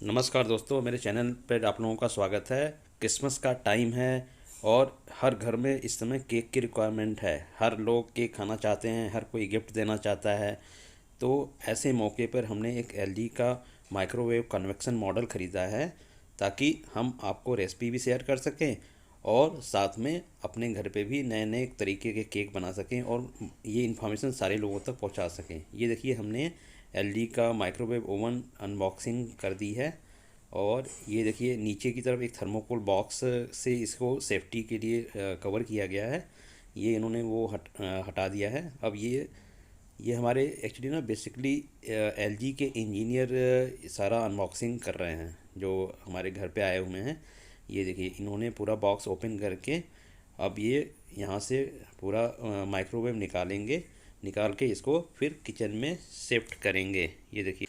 नमस्कार दोस्तों, मेरे चैनल पर आप लोगों का स्वागत है। क्रिसमस का टाइम है और हर घर में इस समय केक की रिक्वायरमेंट है। हर लोग केक खाना चाहते हैं, हर कोई गिफ्ट देना चाहता है। तो ऐसे मौके पर हमने एक एलजी का माइक्रोवेव कन्वेक्शन मॉडल ख़रीदा है ताकि हम आपको रेसिपी भी शेयर कर सकें और साथ में अपने घर पे भी नए नए तरीके के केक बना सकें और ये इन्फॉर्मेशन सारे लोगों तक पहुंचा सकें। ये देखिए, हमने एलजी का माइक्रोवेव ओवन अनबॉक्सिंग कर दी है और ये देखिए नीचे की तरफ एक थर्मोकोल बॉक्स से इसको सेफ्टी के लिए कवर किया गया है। ये इन्होंने वो हटा दिया है। अब ये हमारे एक्चुअली ना बेसिकली एलजी के इंजीनियर सारा अनबॉक्सिंग कर रहे हैं जो हमारे घर पे आए हुए हैं। ये देखिए, इन्होंने पूरा बॉक्स ओपन करके अब ये यहाँ से पूरा माइक्रोवेव निकाल के इसको फिर किचन में शिफ्ट करेंगे। ये देखिए,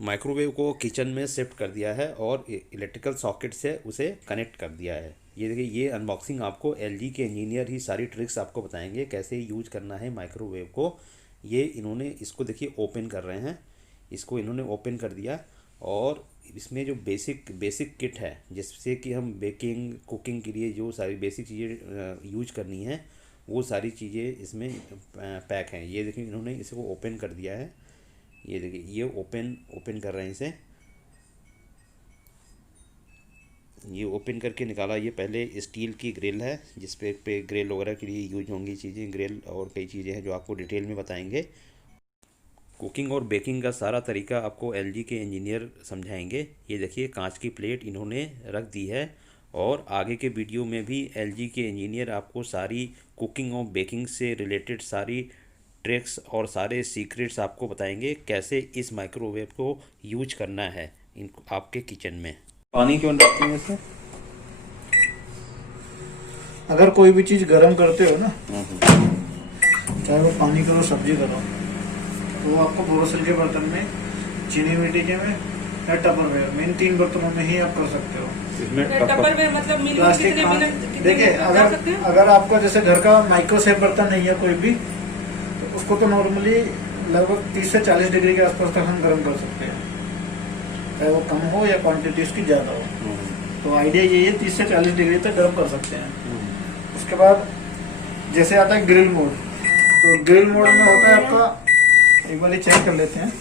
माइक्रोवेव को किचन में शिफ्ट कर दिया है और इलेक्ट्रिकल सॉकेट से उसे कनेक्ट कर दिया है। ये देखिए, ये अनबॉक्सिंग आपको एलजी के इंजीनियर ही सारी ट्रिक्स आपको बताएंगे कैसे यूज करना है माइक्रोवेव को। ये इन्होंने इसको देखिए ओपन कर रहे हैं। इसको इन्होंने ओपन कर दिया और इसमें जो बेसिक किट है जिससे कि हम बेकिंग कुकिंग के लिए जो सारी बेसिक चीज़ें यूज करनी है वो सारी चीज़ें इसमें पैक हैं। ये देखिए, इन्होंने इसको ओपन कर दिया है। ये देखिए, ये ओपन कर रहे हैं इसे। ये ओपन करके निकाला। ये पहले स्टील की ग्रिल है जिस पे ग्रिल वगैरह के लिए यूज होंगी चीज़ें, ग्रिल और कई चीज़ें हैं जो आपको डिटेल में बताएंगे। कुकिंग और बेकिंग का सारा तरीका आपको एलजी के इंजीनियर समझाएंगे। ये देखिए, कांच की प्लेट इन्होंने रख दी है और आगे के वीडियो में भी एलजी के इंजीनियर आपको सारी कुकिंग और बेकिंग से रिलेटेड सारी ट्रिक्स और सारे सीक्रेट्स आपको बताएंगे कैसे इस माइक्रोवेव को यूज करना है आपके किचन में। पानी क्यों डालते हैं इसमें? अगर कोई भी चीज गर्म करते हो ना, चाहे वो पानी करो सब्जी करो, तो वो आपको बोरोसिल के बर्तन में, चीनी मिट्टी के में या टपरवेयर में, इन 3 बर्तनों में ही आप कर सकते हो। इसमें टपरवेयर मतलब मिनिमम प्लास्टिक कितने मिनट? देखिए, अगर आपका जैसे घर का माइक्रोसेफ बर्तन नहीं है कोई भी, तो उसको तो नॉर्मली लगभग 30 से 40 डिग्री के आसपास तक हम गर्म कर सकते हैं, चाहे वो कम हो या क्वांटिटी उसकी ज्यादा हो। तो आइडिया यही है, 30 से 40 डिग्री तक गर्म कर सकते हैं। उसके बाद जैसे आता है ग्रिल मोड, तो ग्रिल मोड में होता है आपका, एक बार चेक कर लेते हैं।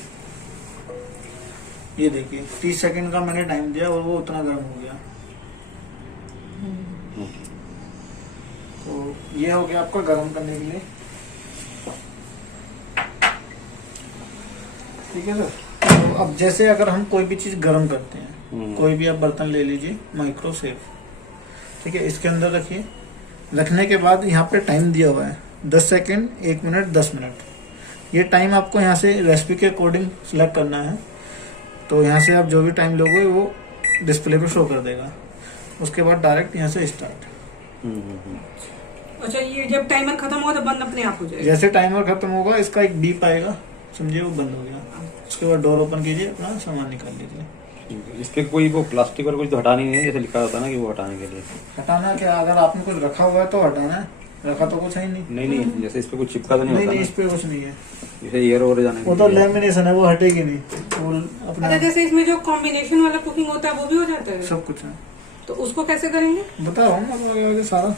ये देखिए, 30 सेकंड का मैंने टाइम दिया और वो उतना गर्म हो गया। तो ये हो गया आपका गर्म करने के लिए। ठीक है सर। तो अब जैसे अगर हम कोई भी चीज गर्म करते हैं, कोई भी आप बर्तन ले लीजिए माइक्रोसेफ, ठीक है, इसके अंदर रखिए। रखने के बाद यहाँ पे टाइम दिया हुआ है 10 सेकंड, 1 मिनट, 10 मिनट। ये टाइम आपको यहाँ से रेसिपी के अकॉर्डिंग सिलेक्ट करना है। तो यहाँ से आप जो भी टाइम लोगे वो डिस्प्ले पे शो कर देगा। उसके बाद डायरेक्ट यहाँ से स्टार्ट। अच्छा, ये जब टाइमर खत्म होगा तो बंद अपने आप हो जाएगा? जैसे टाइमर खत्म होगा इसका एक बीप आएगा, समझिए वो बंद हो गया। उसके बाद डोर ओपन कीजिए, अपना सामान निकाल लीजिए। इस पे कोई वो प्लास्टिक और कुछ तो हटानी नहीं है, जैसे लिखा होता है ना कि वो हटाने के लिए। हटाना क्या, अगर आपने कुछ रखा हुआ है तो हटाना है, रखा तो कुछ है ही नहीं। नहीं, जैसे इस पे कुछ चिपका तो नहीं होता नहीं, ना? इस पे कुछ नहीं है। जैसे एयर और जाने वो तो लेमिनेशन है, वो हटेगी नहीं, वो अपना अच्छा, जैसे इसमें जो कॉम्बिनेशन वाला कुकिंग होता है वो भी हो जाता है? सब कुछ है। तो उसको कैसे करेंगे बता रहा हूँ आपको आगे सारा।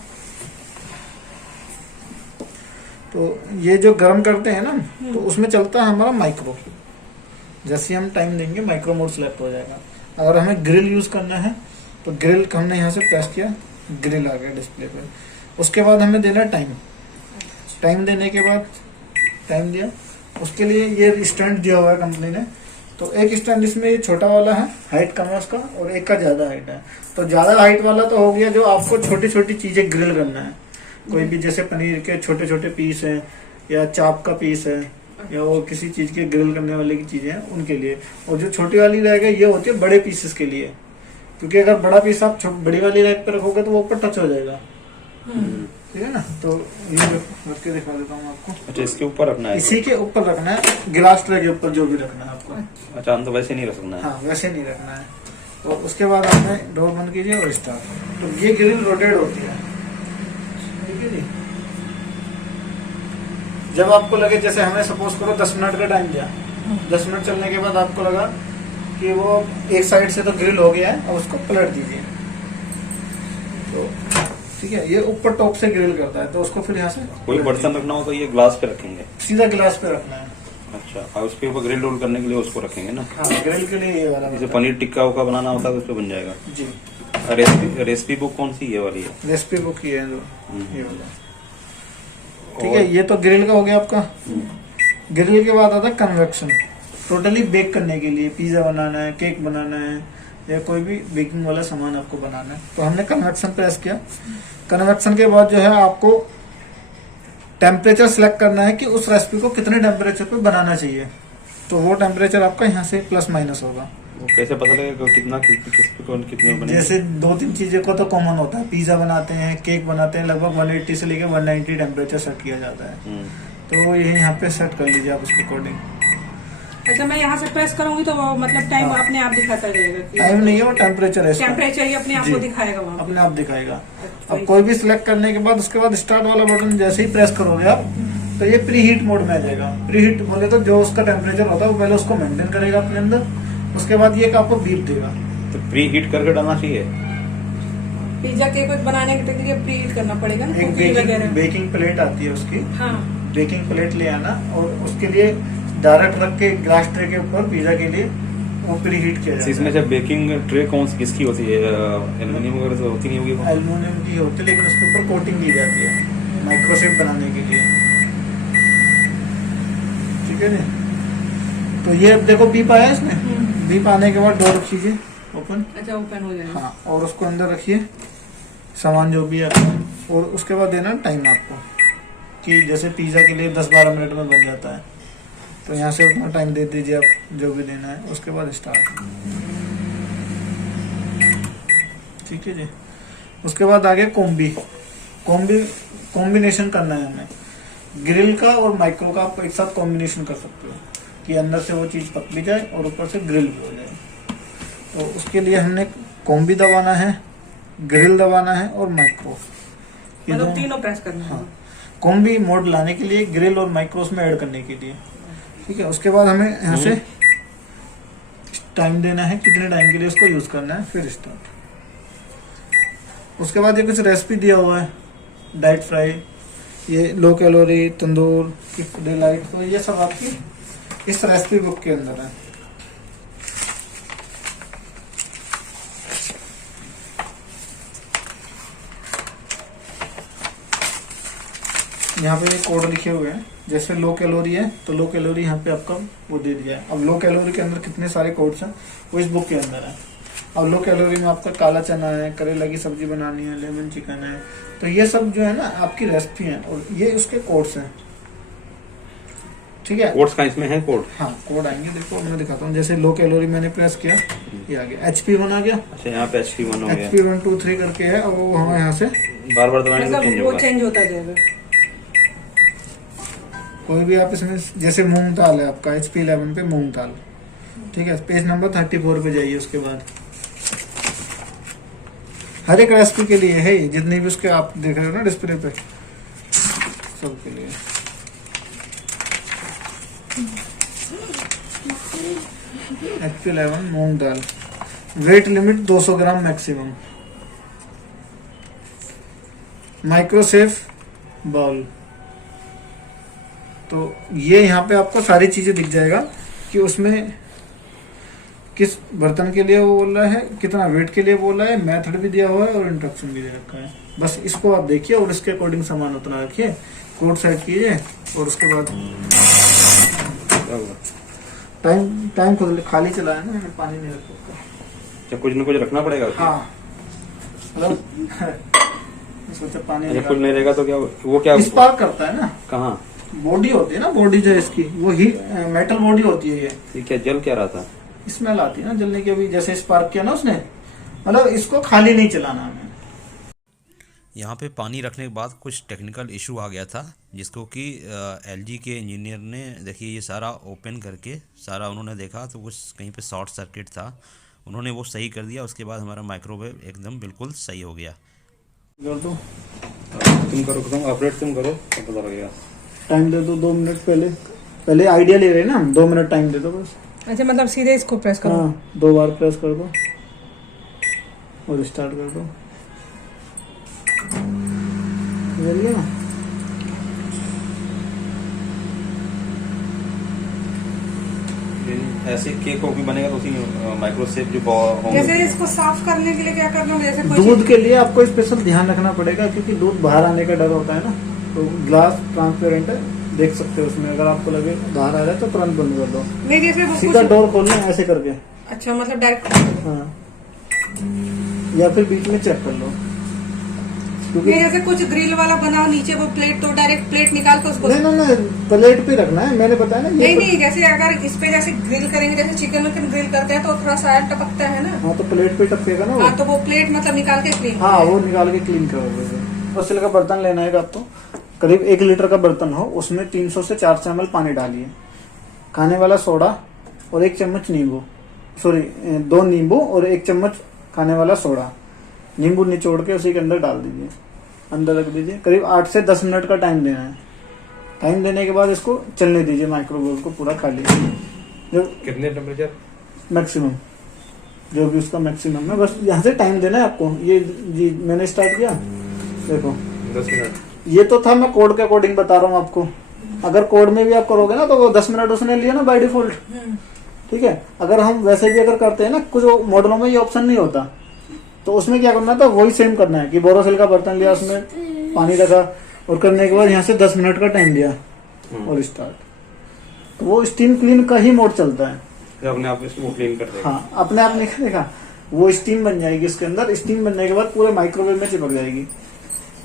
तो ये जो गर्म करते हैं ना, तो उसमें चलता है हमारा माइक्रो। जैसे हम टाइम देंगे माइक्रो मोड सिलेक्ट हो जाएगा। अगर हमें ग्रिल यूज करना है तो ग्रिल हमने यहाँ से प्रेस किया, ग्रिल आ गया डिस्प्ले पे। उसके बाद हमें देना टाइम। टाइम देने के बाद टाइम दिया, उसके लिए ये स्टैंड दिया हुआ है कंपनी ने। तो एक स्टैंड इसमें ये छोटा वाला है, हाइट कम है उसका, और एक का ज्यादा हाइट है। तो ज्यादा हाइट वाला तो हो गया जो आपको छोटी छोटी चीजें ग्रिल करना है। कोई भी जैसे पनीर के छोटे छोटे पीस है या चाप का पीस है या वो किसी चीज के ग्रिल करने वाले की चीजें हैं उनके लिए। और जो छोटी वाली रैक है ये होती है बड़े पीसेस के लिए, क्योंकि अगर बड़ा पीस आप बड़ी वाली रैक पे रखोगे तो वो ऊपर टच हो जाएगा। ठीक है ना। तो ये रख के दिखा देता हूँ आपको। अच्छा, इसके ऊपर रखना है? इसी के ऊपर रखना है, गिलास ट्रे के ऊपर जो भी रखना है आपको। अच्छा, हम तो वैसे नहीं रखना है। हाँ, वैसे नहीं रखना है। तो उसके बाद आपने डोर बंद कीजिए और स्टार्ट। तो ये ग्रिल रोटेट होती है, ठीक है जी। जब आपको लगे, जैसे हमें सपोज करो 10 मिनट का टाइम दिया, 10 मिनट चलने के बाद आपको लगा कि वो एक साइड से तो ग्रिल हो गया है, अब उसको पलट दीजिए। तो ठीक है, ये ऊपर टॉप से ग्रिल करता है, तो उसको फिर यहाँ से कोई पलट बर्तन रखना हो तो ये ग्लास पे रखेंगे। दीजिए। सीधा गिलास पे रखना है। अच्छा, और उसके ऊपर ग्रिल रोल करने के लिए उसको रखेंगे ना। हाँ, ग्रिल के लिए ये वाला जैसे होता पनीर टिक्का उका बनाना होता है तो उस पे बन जाएगा। है। जी, रेसिपी बुक कौन सी ये वाली है? रेसिपी बुक ही है जो ये वाला। ठीक है, ये तो ग्रिल का हो गया आपका। ग्रिल के बाद आता है कन्वेक्शन। टोटली बेक करने के लिए पिज्जा बनाना है, केक बनाना है, या कोई भी बेकिंग वाला सामान आपको बनाना है, तो हमने कन्वेक्शन प्रेस किया। कन्वेक्शन के बाद जो है आपको टेम्परेचर सिलेक्ट करना है कि उस रेसिपी को कितने टेम्परेचर पे बनाना चाहिए। तो वो टेम्परेचर आपका यहाँ से प्लस माइनस होगा। वो कैसे पता लगेगा कितना कितने बनेंगे? जैसे 2-3 चीजें को तो कॉमन होता है, पिज्जा बनाते हैं, केक बनाते हैं, लगभग 180 से लेकर 190 टेम्परेचर सेट किया जाता है। तो ये यहाँ पे सेट कर लीजिए आप उसके अकॉर्डिंग। अच्छा, मैं यहाँ से प्रेस करूंगी तो वो मतलब टाइम हाँ। अपने आप दिखाता जाएगा? टाइम नहीं है, वो टेम्परेचर है इसका। टेम्परेचर ही अपने आप जी, को दिखाएगा वहाँ पे। अपने आप दिखाएगा। अच्छा, अब कोई भी सिलेक्ट करने के बाद उसके बाद स्टार्ट वाला बटन जैसे ही प्रेस करोगे आप, तो ये प्री हीट मोड में आ जाएगा। प्री हीट बोले तो जो उसका टेम्परेचर होता है वो पहले उसको मेंटेन करेगा अपने अंदर, उसके बाद ये आपको बीप देगा। तो प्री हीट करके डालना चाहिए। पिज्जा केक बनाने के टेक्निक प्री हीट करना पड़ेगा ना, एक कुकिंग वगैरह। बेकिंग प्लेट आती है उसकी, हाँ, बेकिंग प्लेट ले आना और उसके लिए डायरेक्ट रख के ग्लास ट्रे के ऊपर पिज्जा के लिए वो प्री हीट किया जाता इसमें है। जब बेकिंग ट्रे कौन सी किसकी होती है? एल्युमिनियम वगैरह तो होती नहीं होगी वो? एल्युमिनियम की होती है, लेकिन उसके ऊपर कोटिंग की जाती है माइक्रोसेप बनाने के लिए। ठीक है जी, तो ये अब देखो बीप आया इसमें। बीप आने के बाद डोर रखिए ओपन। अच्छा, ओपन हो जाएगा। हाँ, और उसको अंदर रखिए सामान जो भी है आपका, और उसके बाद देना टाइम आपको कि जैसे पिज्जा के लिए 10-12 मिनट में बन जाता है, तो यहाँ से उतना टाइम दे दीजिए आप जो भी देना है। उसके बाद स्टार्ट। ठीक है जी, उसके बाद आगे कॉम्बिनेशन करना है हमें। ग्रिल का और माइक्रो का आप एक साथ कॉम्बिनेशन कर सकते हो कि अंदर से वो चीज़ पक भी जाए और ऊपर से ग्रिल भी हो जाए। तो उसके लिए हमने कॉम्बी दबाना है, ग्रिल दबाना है और माइक्रो, ये मतलब दोनों। तीनों प्रेस करना है। हाँ, कॉम्बी मोड लाने के लिए, ग्रिल और माइक्रो उसमें ऐड करने के लिए। ठीक है, उसके बाद हमें यहाँ से टाइम देना है, कितने टाइम के लिए उसको यूज करना है, फिर स्टार्ट। उसके बाद ये कुछ रेसिपी दिया हुआ है, डाइट फ्राई, ये लो कैलोरी, तंदूर, डिलाइट, तो ये सब आपकी इस रेसिपी बुक के अंदर है। यहाँ पे ये कोड लिखे हुए हैं, जैसे लो कैलोरी है तो लो कैलोरी यहाँ पे आपका वो दे दिया है। अब लो कैलोरी के अंदर कितने सारे कोड्स हैं वो इस बुक के अंदर है। अब लो कैलोरी में आपका काला चना है, करेला की सब्जी बनानी है, लेमन चिकन है, तो ये सब जो है ना आपकी रेसिपी है और ये उसके कोड्स हैं। ठीक है, कोड्स का इसमें है कोड? हाँ, कोड आएंगे, देखो मैं दिखाता हूँ। जैसे लो कैलोरी मैंने प्रेस किया, ये आ गया, HP1 आ गया। अच्छा, यहाँ पे HP1 हो गया। HP1 2 3 करके है, और वो हमें यहाँ से बार बार दबाने से चेंज मतलब वो होगा। चेंज होता जाएगा। कोई भी आप इसमें, जैसे मूंग दाल है आपका HP11 पे मूंग दाल। ठीक है, पेज नंबर 34 पे जाइए। उसके बाद हर एक रेसिपी के लिए है, जितनी भी उसके आप देख रहे हो ना डिस्प्ले पे, सब के लिए। HP11 मूंग दाल, वेट लिमिट 200 ग्राम मैक्सिमम, माइक्रोसेफ बाउल। तो ये यहाँ पे आपको सारी चीजें दिख जाएगा कि उसमें किस बर्तन के लिए वो बोल रहा है, कितना वेट के लिए बोल रहा है, मेथड भी दिया हुआ है और इंस्ट्रक्शन भी दे रखा है। बस इसको आप देखिए और इसके अकॉर्डिंग सामान उतना रखिए, कोड सेट कीजिए और उसके बाद टाइम खुद खाली चलाया ना, मैंने पानी नहीं रखा। अच्छा, कुछ न कुछ रखना पड़ेगा? हाँ, मतलब सोचा पानी अच्छा, कुछ नहीं रहेगा तो क्या वो क्या स्पार्क करता है ना। कहाँ? बॉडी होती है ना, बॉडी जो है इसकी वो ही मेटल बॉडी होती है। ये क्या जल क्या रहा था? स्मेल आती है ना जलने की। अभी जैसे स्पार्क किया ना उसने, मतलब इसको खाली नहीं चलाना हमें। यहाँ पे पानी रखने के बाद कुछ टेक्निकल इशू आ गया था, जिसको कि LG के इंजीनियर ने, देखिए ये सारा ओपन करके सारा उन्होंने देखा तो कुछ कहीं पे शॉर्ट सर्किट था, उन्होंने वो सही कर दिया। उसके बाद हमारा माइक्रोवेव एकदम बिल्कुल सही हो गया। कर दो, तुम करो, ऑपरेट तुम करो, तो पता लगेगा। टाइम दे दो 2 मिनट। पहले आइडिया ले रहे हैं ना हम, 2 मिनट टाइम दे दो बस। अच्छा, मतलब सीधे इसको प्रेस करो। हाँ, 2 बार प्रेस कर दो और स्टार्ट कर दो। जल गया ना। ऐसे केक भी बनेगा तो उसी माइक्रो शेप जो होंगे। जैसे इसको साफ करने के लिए क्या करना होगा? जैसे कोई दूध के लिए आपको स्पेशल ध्यान रखना पड़ेगा, क्योंकि दूध बाहर आने का डर होता है ना। तो ग्लास ट्रांसपेरेंट है, देख सकते हो उसमें। अगर आपको लगे बाहर आ रहा है तो तुरंत बंद कर दो। नहीं, जैसे वो सीधा कुछ, डोर खोलना है ऐसे करके। अच्छा मतलब डायरेक्ट। हाँ, या फिर बीच में चेक कर लो, क्योंकि नहीं जैसे कुछ ग्रिल वाला बनाओ नीचे वो प्लेट, तो डायरेक्ट प्लेट निकाल के उसको। नहीं, प्लेट पे रखना है, मैंने बताया ना। नहीं नहीं, जैसे अगर इस पे जैसे ग्रिल करेंगे, जैसे चिकन विकन ग्रिल करते हैं तो थोड़ा सा आयल टपकता है ना। हाँ, तो प्लेट पे टपकेगा ना वो। हाँ, तो वो प्लेट मतलब निकाल के क्लीन। हाँ, वो निकाल के क्लीन करोगे। बोरोसिल का बर्तन लेना है आपको, करीब 1 लीटर का बर्तन हो, उसमें 300 से 400 ml पानी डालिए, खाने वाला सोडा और 1 चम्मच नींबू, सॉरी 2 नींबू और 1 चम्मच खाने वाला सोडा। नींबू निचोड़ के उसी के अंदर डाल दीजिए, अंदर रख दीजिए। करीब 8 से 10 मिनट का टाइम देना है। टाइम देने के बाद इसको चलने दीजिए, माइक्रोवेव को पूरा खाली। जो कितने टेम्परेचर? मैक्सिमम, जो भी उसका मैक्सिमम है, बस यहाँ से टाइम देना है आपको। ये जी मैंने स्टार्ट किया, देखो 10 मिनट। ये तो था, मैं कोड के अकॉर्डिंग बता रहा हूँ आपको। अगर कोड में भी आप करोगे ना तो वो 10 मिनट उसने लिया ना बाय डिफॉल्ट, ठीक है। अगर हम वैसे भी अगर करते हैं ना, कुछ मॉडलों में ये ऑप्शन नहीं होता, तो उसमें क्या करना था, वही सेम करना है कि बोरोसिल का बर्तन लिया, उसमें पानी रखा और करने के बाद यहाँ से 10 मिनट का टाइम दिया और स्टार्ट। तो वो स्टीम क्लीन का ही मोड चलता है, अपने आप इसको क्लीन कर देगा। हाँ, अपने आप नहीं करेगा, वो स्टीम बन जाएगी इसके अंदर। स्टीम बनने के बाद पूरे माइक्रोवेव में चिपक जाएगी।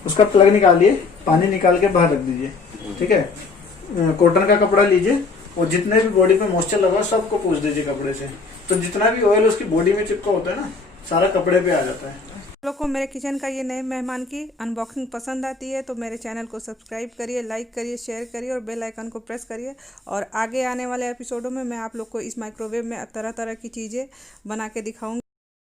उसका प्लग निकालिए, पानी निकाल के बाहर रख दीजिए, ठीक है। कॉटन का कपड़ा लीजिए और जितने भी बॉडी पे मॉइस्चर लगा सबको पोंछ दीजिए कपड़े से। तो जितना भी ऑयल उसकी बॉडी में चिपका होता है ना, सारा कपड़े पे आ जाता है। आप लोग को मेरे किचन का ये नए मेहमान की अनबॉक्सिंग पसंद आती है तो मेरे चैनल को सब्सक्राइब करिए, लाइक करिए, शेयर करिए और बेल आइकन को प्रेस करिए। और आगे आने वाले एपिसोडों में मैं आप लोग को इस माइक्रोवेव में तरह तरह की चीज़ें बना के दिखाऊंगी।